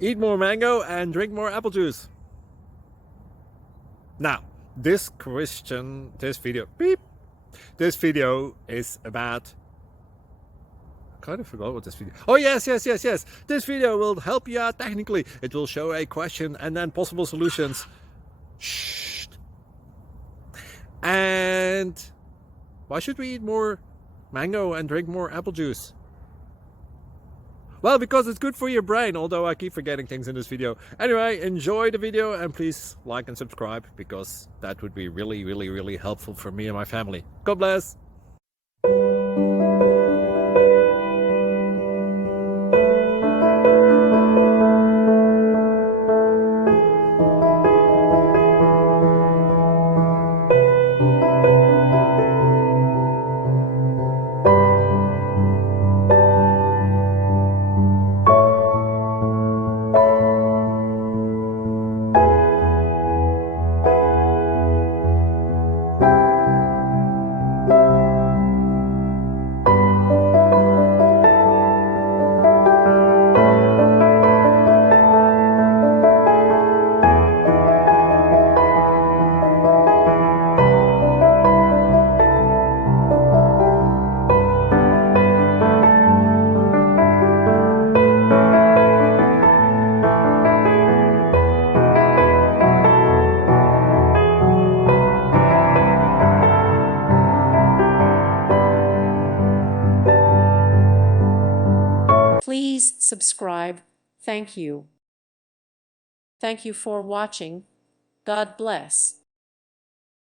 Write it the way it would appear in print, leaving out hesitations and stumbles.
Eat more mango and drink more apple juice. Now, this video is about, I kind of forgot what this video. Oh, yes. This video will help you out technically. It will show a question and then possible solutions. Shh. And why should we eat more mango and drink more apple juice? Well, because it's good for your brain, although I keep forgetting things in this video. Anyway, enjoy the video and please like and subscribe, because that would be really helpful for me and my family. God bless! Please subscribe. Thank you. Thank you for watching. God bless.